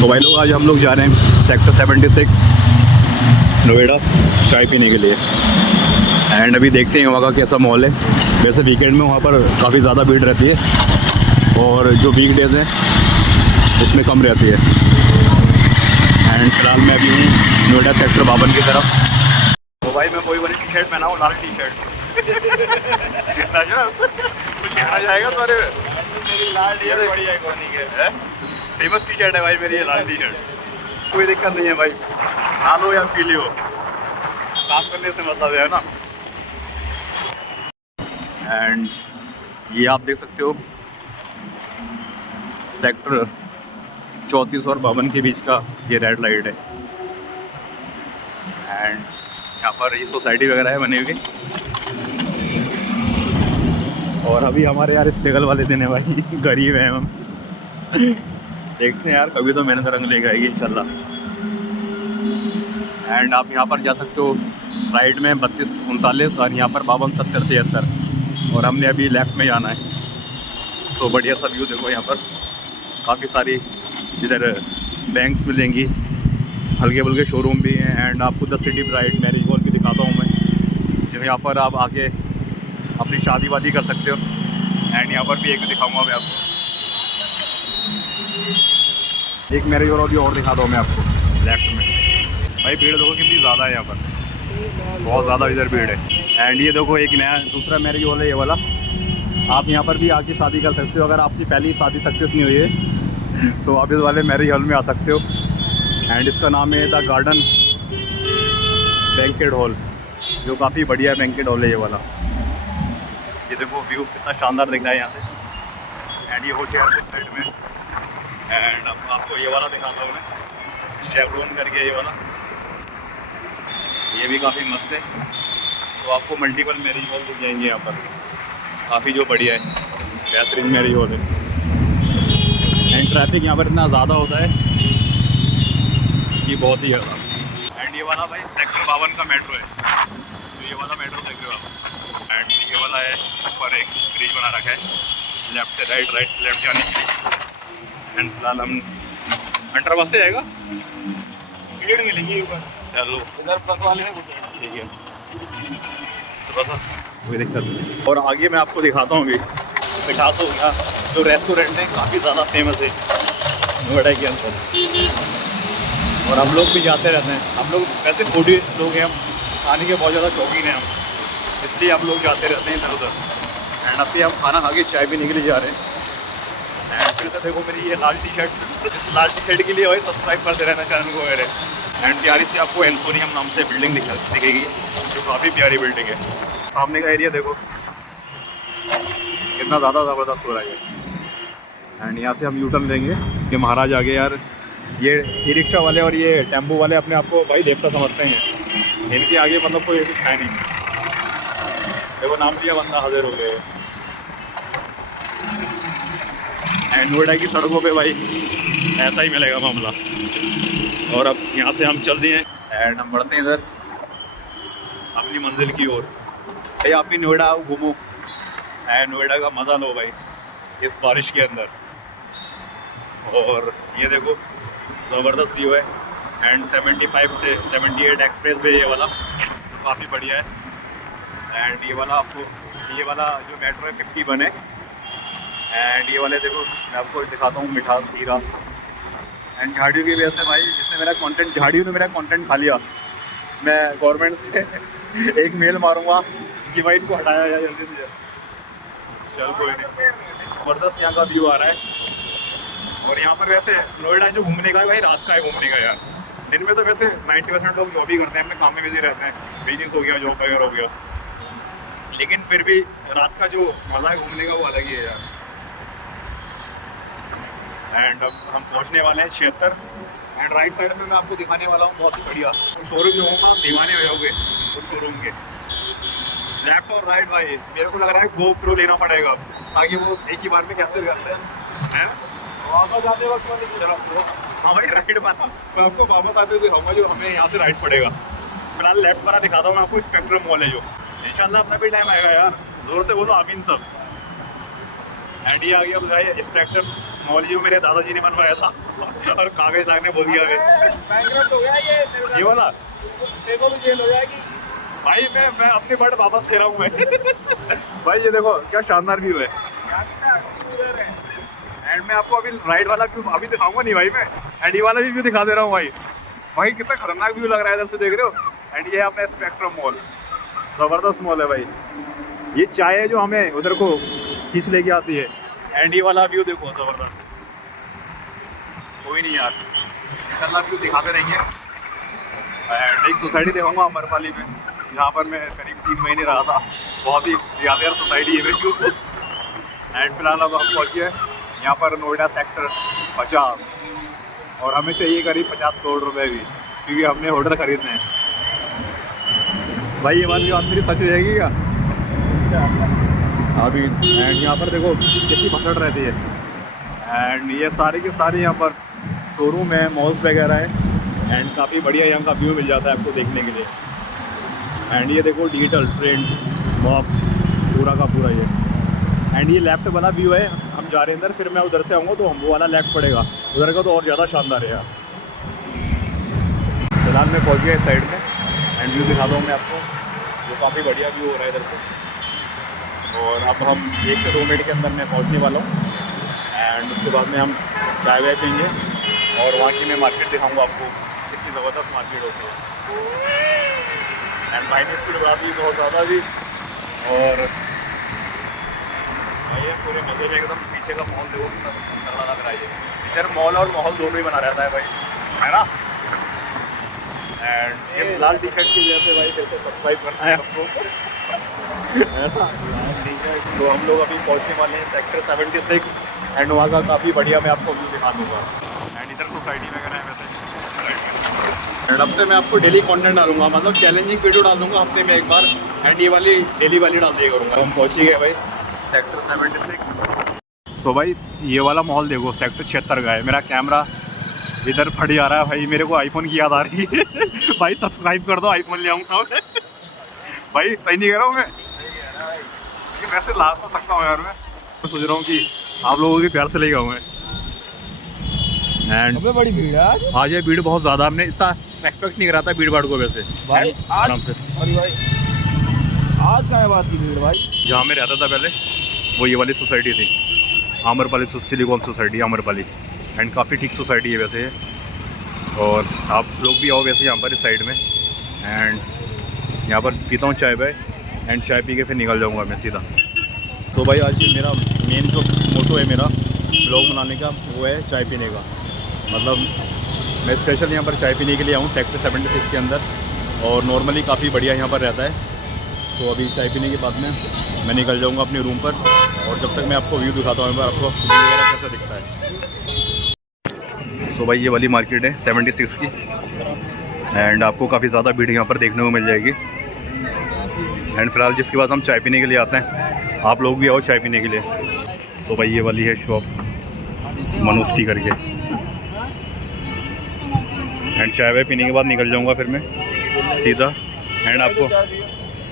तो भाई लोग आज हम लोग जा रहे हैं सेक्टर 76 नोएडा चाय पीने के लिए। एंड अभी देखते हैं वहाँ का कैसा माहौल है। वैसे वीकेंड में वहाँ पर काफ़ी ज़्यादा भीड़ रहती है और जो वीक डेज़ हैं उसमें कम रहती है। एंड फिलहाल मैं अभी हूँ नोएडा सेक्टर 52 की तरफ। तो भाई मैं कोई वाली टी शर्ट पहना हूँ, लाल टी शर्ट कुछ कहना जाएगा तुम्हारे मेरी लाल टी शर्ट बड़ी आइकॉनिक है, फेमस टी शर्ट है भाई मेरी ये लाल टी शर्ट। कोई दिक्कत नहीं है भाई, खा लो या पी लो, काम करने से मतलब है ना। एंड ये आप देख सकते हो सेक्टर 34 और 52 के बीच का ये रेड लाइट है। एंड यहाँ पर ये सोसाइटी वगैरह है बनी हुई। और अभी हमारे यार स्ट्रगल वाले दिन है भाई, गरीब हैं हम। देखते हैं यार, कभी तो मेहनत रंग लेके आएगी इंशाल्लाह। एंड आप यहाँ पर जा सकते हो राइट में 32 39 और यहाँ पर 52 70 73 और हमने अभी लेफ़्ट में जाना है। सो बढ़िया सा व्यू देखो, यहाँ पर काफ़ी सारी इधर बैंक्स मिलेंगी, हल्के फुल्के शोरूम भी हैं। एंड आपको the city bright marriage hall भी दिखाता हूँ मैं, जो यहाँ पर आप आके अपनी शादी वादी कर सकते हो। एंड यहाँ पर भी एक दिखाऊँगा मैं आपको, एक मैरिज हॉल और दिखाता हूँ मैं आपको लेफ्ट में। भाई भीड़ देखो कितनी ज़्यादा है यहाँ पर, बहुत ज़्यादा इधर भीड़ है। एंड ये देखो एक नया दूसरा मैरिज हॉल है ये वाला, आप यहाँ पर भी आके शादी कर सकते हो। अगर आपकी पहली शादी सक्सेस नहीं हुई है तो आप इस वाले मैरिज हॉल में आ सकते हो। एंड इसका नाम है द गार्डन बैंकेट हॉल, जो काफ़ी बढ़िया बैंकेट हॉल है ये वाला। ये देखो व्यू कितना शानदार दिख रहा है यहाँ से। एंड ये होशियारपुर साइड में। एंड अब आपको ये वाला दिखाता हूँ मैं, शेवरॉन करके ये वाला, ये भी काफ़ी मस्त है। तो आपको मल्टीपल मैरिज हॉल दिख जाएंगे यहाँ पर, काफ़ी जो बढ़िया है, बेहतरीन मैरिज हॉल है। एंड ट्रैफिक यहाँ पर इतना ज़्यादा होता है कि बहुत ही ज़्यादा। एंड ये वाला भाई सेक्टर 52 का मेट्रो है, तो ये वाला मेट्रो देख रहे हो आप। एंड ये वाला है, ऊपर एक ब्रिज बना रखा है लेफ़्ट से राइट, राइट से लेफ्ट जाने के लिए। एंड फिलहाल हम अंडर बस से जाएगा, भीड़ मिलेंगी ऊपर। चलो इधर बस वाले हैं, ठीक है, तो बस कोई दिक्कत नहीं। और आगे मैं आपको दिखाता हूँ अभी मिठास हो गया, जो रेस्टोरेंट है काफ़ी ज़्यादा फेमस है नोएडा के अंदर, और हम लोग भी जाते रहते हैं। हम लोग वैसे फूडी लोग हैं, हम खाने के बहुत ज़्यादा शौकीन हैं हम, इसलिए हम लोग जाते रहते हैं इधर उधर। एंड अभी हम खाना खा के चाय पीने के लिए जा रहे हैं। एंड फिर से देखो मेरी ये लाल टी शर्ट, इस लाल टी शर्ट के लिए भाई सब्सक्राइब करते रहना चैनल को मेरे। एंड प्यारी सी आपको एंथोनियम नाम से बिल्डिंग दिखेगी, जो काफ़ी प्यारी बिल्डिंग है। सामने का एरिया देखो कितना ज़्यादा ज़बरदस्त हो रहा है। एंड यहाँ से हम यूटर्न लेंगे कि महाराज आगे। यार ये ई रिक्शा वाले और ये टेम्पो वाले अपने आप को भाई देवता समझते हैं, इनके आगे मतलब कोई कुछ है नहीं। देखो नाम दिया बंदा हाजिर हो गए। एंड नोएडा की सड़कों पे भाई ऐसा ही मिलेगा मामला। और अब यहाँ से हम चल दिए हैं एंड हम बढ़ते हैं इधर अपनी मंजिल की ओर। भाई आप भी नोएडा आओ, घूमो एंड नोएडा का मज़ा लो भाई इस बारिश के अंदर। और ये देखो ज़बरदस्त व्यू है। एंड 75 से 78 एक्सप्रेस वे ये वाला काफ़ी बढ़िया है। एंड ये वाला आपको, ये वाला जो मेट्रो है 51 है। एंड ये वाले देखो मैं आपको दिखाता हूँ मिठास हीरा। एंड झाड़ियों की वजह से भाई, जिसने मेरा कंटेंट, झाड़ियों ने मेरा कंटेंट खा लिया। मैं गवर्नमेंट से एक मेल मारूंगा कि भाई इनको हटाया जाए जल्दी से जल्दी। चल कोई नहीं, ज़बरदस्त यहाँ का व्यू आ रहा है। और यहाँ पर वैसे नोएडा जो घूमने का है भाई, रात का है घूमने का यार। दिन में तो वैसे 90% लोग जॉब ही करते हैं, अपने काम में बिजी रहते हैं, बिजनेस हो गया, जॉब वगैरह हो गया। लेकिन फिर भी रात का जो मज़ा है घूमने का वो अलग ही है यार। एंड अब हम पहुँचने वाले हैं 76। एंड राइट साइड में मैं आपको दिखाने वाला हूँ बहुत ही बढ़िया शोरूम, जो होगा आप दीवाने हो जाओगे उस शोरूम के। लेफ्ट और राइट भाई मेरे को लग रहा है GoPro लेना पड़ेगा, ताकि वो एक ही बार में कैप्चर करते हैं। वापस आते वक्त हाँ भाई राइट वाला मैं आपको वापस आते हुए दिखाऊंगा, जो हमें यहाँ से राइट पड़ेगा। फिलहाल लेफ्ट वाला दिखाता हूँ मैं आपको, स्पेक्ट्रम मॉल है जो। इंशाल्लाह अपना भी टाइम आएगा यार, जोर से बोलो आमीन सब। एंड ये आ गया बताइए स्पेक्ट्रम मॉल ये मेरे दादाजी ने बनवाया था और कागज लागने बोल दिया बैंकरप्ट हो गया ये वाला। देखो भी जेल हो जाएगी भाई मैं अपनी बर्ड वापस दे रहा हूँ मैं भाई ये देखो क्या शानदार व्यू है। एंड मैं आपको अभी राइड वाला व्यू अभी दिखाऊंगा नहीं भाई, मैं एंड ये वाला भी व्यू दिखा दे रहा हूँ भाई। भाई कितना खतरनाक व्यू लग रहा है इधर से, देख रहे हो। एंड ये है अपना स्पेक्ट्रम मॉल, ज़बरदस्त मॉल है भाई। ये चाय है जो हमें उधर को खींच लेके आती है। एंड ये वाला व्यू देखो ज़बरदस्त। कोई नहीं यार, इंशाल्लाह व्यू दिखाते रहेंगे। एंड एक सोसाइटी दिखाऊंगा अमरपाली में, जहाँ पर मैं करीब 3 महीने रहा था। बहुत ही यादगार सोसाइटी है मेरी। एंड फिलहाल अब हम पहुँचे यहाँ पर नोएडा सेक्टर 50 और हमें चाहिए करीब 50 करोड़ रुपए भी, क्योंकि हमने होटल खरीदना है। भाई ये बात मेरी सच हो जाएगी क्या अभी। एंड यहाँ पर देखो कितनी भसड़ रहती है। एंड ये सारी के सारे यहाँ पर शोरूम है, मॉल्स वगैरह है। एंड काफ़ी बढ़िया यहाँ का व्यू मिल जाता है आपको देखने के लिए। एंड ये देखो डिजिटल ट्रेंड्स बॉक्स पूरा का पूरा ये। एंड ये लेफ्ट वाला व्यू है, हम जा रहे हैं अंदर, फिर मैं उधर से आऊँगा तो हम वो वाला लेफ्ट पड़ेगा, उधर का तो और ज़्यादा शानदार है यार। फिलहाल मैं पहुँच गया इस साइड में एंड व्यू दिखा दूँ मैं आपको, जो काफ़ी बढ़िया व्यू हो रहा है इधर से। और अब हम 1 से 2 मिनट के अंदर मैं पहुँचने वाला हूँ। एंड उसके बाद में हम चाय वाय पीएंगे और वहाँ की मैं मार्केट दिखाऊँगा आपको, कितनी ज़बरदस्त मार्केट होती है। एंड भाई ने स्पीड बढ़ा दी बहुत ज़्यादा भी। और ये पूरे मज़े में एकदम पीछे का माहौल देखो कितना तगड़ा लग रहा है। ये इधर मॉल और माहौल दोनों ही बना रहता है भाई, है ना। एंड इस लाल टी शर्ट की वजह से भाई फिर से सब्सक्राइब करना है आपको ऐसा। तो हम लोग अभी पहुँचने वाले हैं सेक्टर 76 एंड वहाँ का काफ़ी बढ़िया मैं आपको व्यू दिखा दूँगा। एंड इधर सोसाइटी वगैरह है वैसे। एंड अब से मैं आपको डेली कंटेंट डालूंगा, मतलब चैलेंजिंग वीडियो डाल दूँगा हफ्ते में एक बार। एंड ये वाली डेली वाली डाल दिया करूँगा। हम पहुँच ही गए भाई सेक्टर 76। सो भाई ये वाला मॉल देखो सेक्टर 76 का है। मेरा कैमरा इधर फट जा रहा है भाई, मेरे को आईफोन की याद आ रही है भाई सब्सक्राइब कर दो, आईफोन ले आऊँगा भाई। सही नहीं कह रहा हूँ मैं, लेकिन वैसे ला तो सकता हूँ यार। मैं सोच रहा हूँ कि आप लोगों के प्यार से ले गया एंड बड़ी भीड़ है आज ये भीड़ बहुत ज़्यादा, हमने इतना एक्सपेक्ट नहीं करा था भीड़ भाड़ को वैसे भाई। आराम से अरे भाई आज का है बात की भीड़ भाई। जहाँ मैं रहता था पहले वो ये वाली सोसाइटी थी, Amrapali silicon society Amrapali. And काफ़ी ठीक सोसाइटी है वैसे, और आप लोग भी आओ वैसे यहाँ पर इस साइड में। एंड यहाँ पर पीता हूँ चाय बाय, एंड चाय पी के फिर निकल जाऊँगा मैं सीधा। तो भाई आज मेरा मेन जो मोटो है मेरा ब्लॉग बनाने का वो है चाय पीने का। मतलब मैं स्पेशल यहाँ पर चाय पीने के लिए आऊँ सेक्टर 76 के अंदर, और नॉर्मली काफ़ी बढ़िया यहाँ पर रहता है। सो अभी चाय पीने के बाद में मैं निकल जाऊँगा अपने रूम पर, और जब तक मैं आपको व्यू दिखाता हूँ आपको व्यू वगैरह कैसा दिखता है। सो भाई ये वाली मार्केट है 76 की, एंड आपको काफ़ी ज़्यादा भीड़ यहाँ पर देखने को मिल जाएगी। एंड फिलहाल जिसके बाद हम चाय पीने के लिए आते हैं, आप लोग भी आओ चाय पीने के लिए। सो भाई ये वाली है शॉप मनोज टी करके। एंड चाय वाय पीने के बाद निकल जाऊँगा फिर मैं सीधा। एंड आपको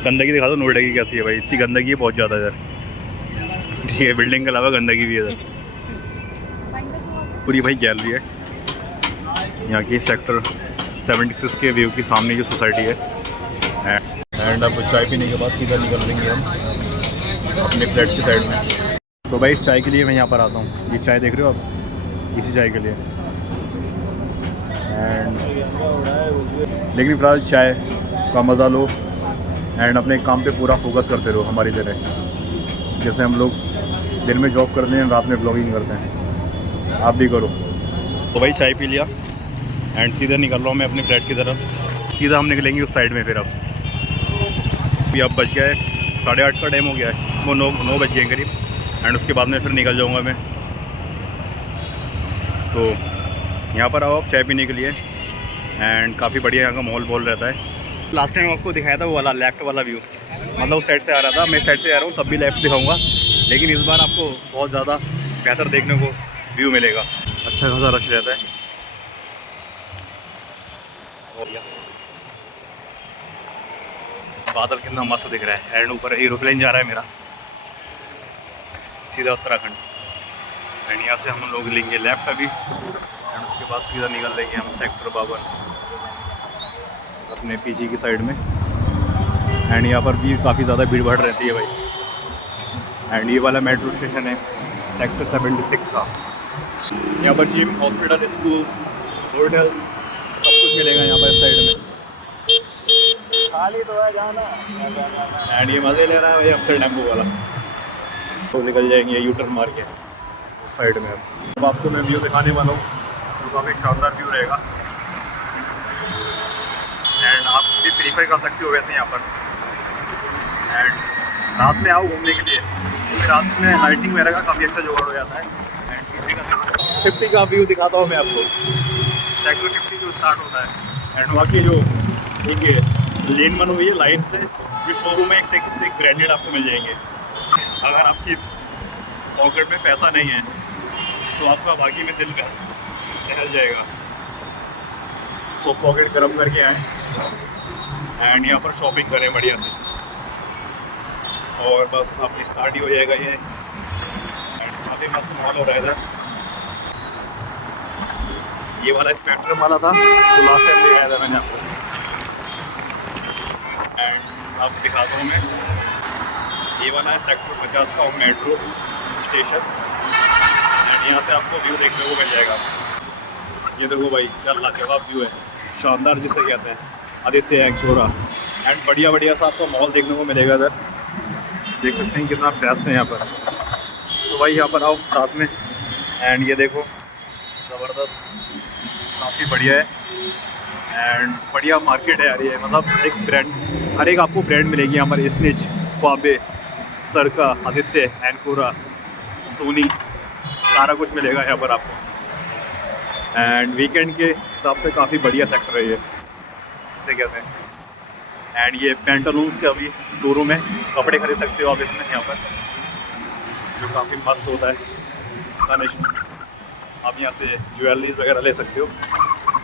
गंदगी दिखा दो नोएडा की कैसी है भाई। इतनी गंदगी है बहुत ज़्यादा इधर, ठीक है। बिल्डिंग के अलावा गंदगी भी है इधर। पूरी भाई गैलरी है यहाँ की सेक्टर 76 के व्यू की सामने की सोसाइटी है। एंड अब चाय पीने के बाद सीधा निकल लेंगे हम अपने फ्लैट की साइड में। तो भाई इस चाय के लिए मैं यहाँ पर आता हूँ। ये चाय देख रहे हो आप, इसी चाय के लिए। एंड लेकिन फिलहाल चाय का मज़ा लो एंड अपने काम पे पूरा फोकस करते रहो हमारी तरह। जैसे हम लोग दिन में जॉब करते हैं, रात में ब्लॉगिंग करते हैं, आप भी करो। तो भाई चाय पी लिया एंड सीधा निकल रहा हूँ मैं अपने फ्लैट की तरफ। सीधा हम निकलेंगे उस साइड में। फिर अब बज गया है 8:30 का टाइम हो गया है, वो 9 बज गए करीब। एंड उसके बाद में फिर निकल जाऊँगा मैं। तो यहाँ पर आओ आप चाय पीने के लिए। एंड काफ़ी बढ़िया यहाँ का माहौल रहता है। लास्ट टाइम आपको दिखाया था वो वाला लेफ्ट वाला व्यू, मतलब उस साइड से आ रहा था, मैं साइड से आ रहा हूँ तब भी लेफ्ट दिखाऊंगा। लेकिन इस बार आपको बहुत ज़्यादा बेहतर देखने को व्यू मिलेगा, अच्छा खासा रश रहता है। और बादल कितना मस्त दिख रहा है। एंड ऊपर एरोप्लेन जा रहा है मेरा सीधा उत्तराखंड। एंड यहाँ से हम लोग लेंगे लेफ्ट अभी, एंड उसके बाद सीधा निकल लेंगे हम सेक्टर 52 अपने पीछे की साइड में। एंड यहाँ पर भी काफ़ी ज़्यादा भीड़ भाड़ रहती है भाई। एंड ये वाला मेट्रो स्टेशन है सेक्टर 76 का। यहाँ पर जिम, हॉस्पिटल, स्कूल्स, होटल्स सब कुछ मिलेगा यहाँ पर इस साइड में। खाली तो है जाना। एंड ये मज़े ले रहा है भाई अपसाइड टेम्पो वाला। तो निकल जाएंगे यू टर्न मार के उस साइड में। अब आपको मैं व्यू दिखाने वाला हूँ तो काफ़ी शानदार व्यू रहेगा। एंड आप भी प्रीफर कर सकते हो वैसे यहाँ पर। एंड रात में आओ घूमने के लिए, क्योंकि रात में लाइटिंग वगैरह का काफ़ी अच्छा जुगाड़ हो जाता है। एंड पीछे का 50 का व्यू दिखाता हूँ मैं आपको। सेक्टर 50 जो स्टार्ट होता है एंड वहाँ की जो एक लेन बन हुई है लाइन से, जो शोरूम है एक से एक ब्रांडेड आपको मिल जाएंगे। अगर आपकी पॉकेट में पैसा नहीं है तो आपका बाकी में दिल का निकल जाएगा। सो पॉकेट गर्म करके आएँ एंड यहाँ पर शॉपिंग करें बढ़िया से, और बस अपनी स्टार्ट ही हो जाएगा ये। एंड काफ़ी मस्त माहौल हो रहा है इधर। ये वाला स्पेक्ट्रम वाला था जो लास्ट टाइम दिखाया था मैंने आपको। एंड अब दिखाता हूँ मैं, ये वाला है सेक्टर 50 का मेट्रो स्टेशन। एंड यहाँ से आपको व्यू देखने को मिल जाएगा। ये देखो भाई क्या लाजवाब व्यू है, शानदार जिसे कहते हैं, आदित्य एंकोरा। एंड बढ़िया बढ़िया सा आपको माहौल देखने को मिलेगा इधर। देख सकते हैं कितना बेस्ट है यहाँ पर। तो भाई यहाँ पर आओ साथ में। एंड ये देखो ज़बरदस्त, काफ़ी बढ़िया है एंड बढ़िया मार्केट है यार ये। मतलब एक ब्रांड, हर एक आपको ब्रांड मिलेगी यहाँ पर। स्निच, क्वाबे, सरका, आदित्य, एंकोरा, सोनी, सारा कुछ मिलेगा यहाँ पर आपको। एंड वीकेंड के हिसाब से काफ़ी बढ़िया सेक्टर है ये, जिसे कहते हैं। एंड ये पेंटालून्स का भी शोरूम है, कपड़े खरीद सकते हो आप इसमें यहाँ पर, जो काफ़ी मस्त होता है। तनिष्क, आप यहाँ से ज्वेलरीज वगैरह ले सकते हो।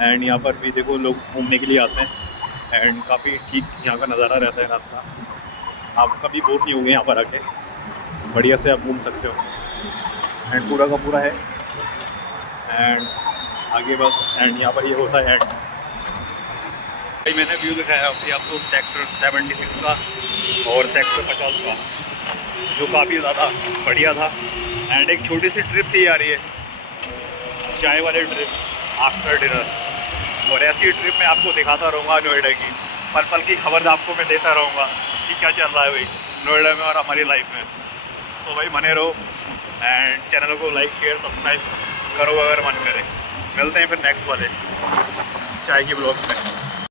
एंड यहाँ पर भी देखो लोग घूमने के लिए आते हैं एंड काफ़ी ठीक यहाँ का नज़ारा रहता है रात का। आप कभी बोर नहीं होंगे यहाँ पर आके, बढ़िया से आप घूम सकते हो। एंड पूरा का पूरा है एंड आगे बस। एंड यहाँ पर ये होता है एंड भाई मैंने व्यू दिखाया अभी आपको सेक्टर 76 का और सेक्टर 50 का, जो काफ़ी ज़्यादा बढ़िया था। एंड एक छोटी सी ट्रिप थी यार ये, चाय वाले ट्रिप आफ्टर डिनर। और ऐसी ट्रिप मैं आपको दिखाता रहूँगा नोएडा की, पल पल की खबर आपको मैं देता रहूँगा कि क्या चल रहा है भाई नोएडा में और हमारी लाइफ में। तो भाई बने रहो एंड चैनल को लाइक, शेयर, सब्सक्राइब करो अगर मन करे। मिलते हैं फिर नेक्स्ट वाले चाय की ब्लॉग में।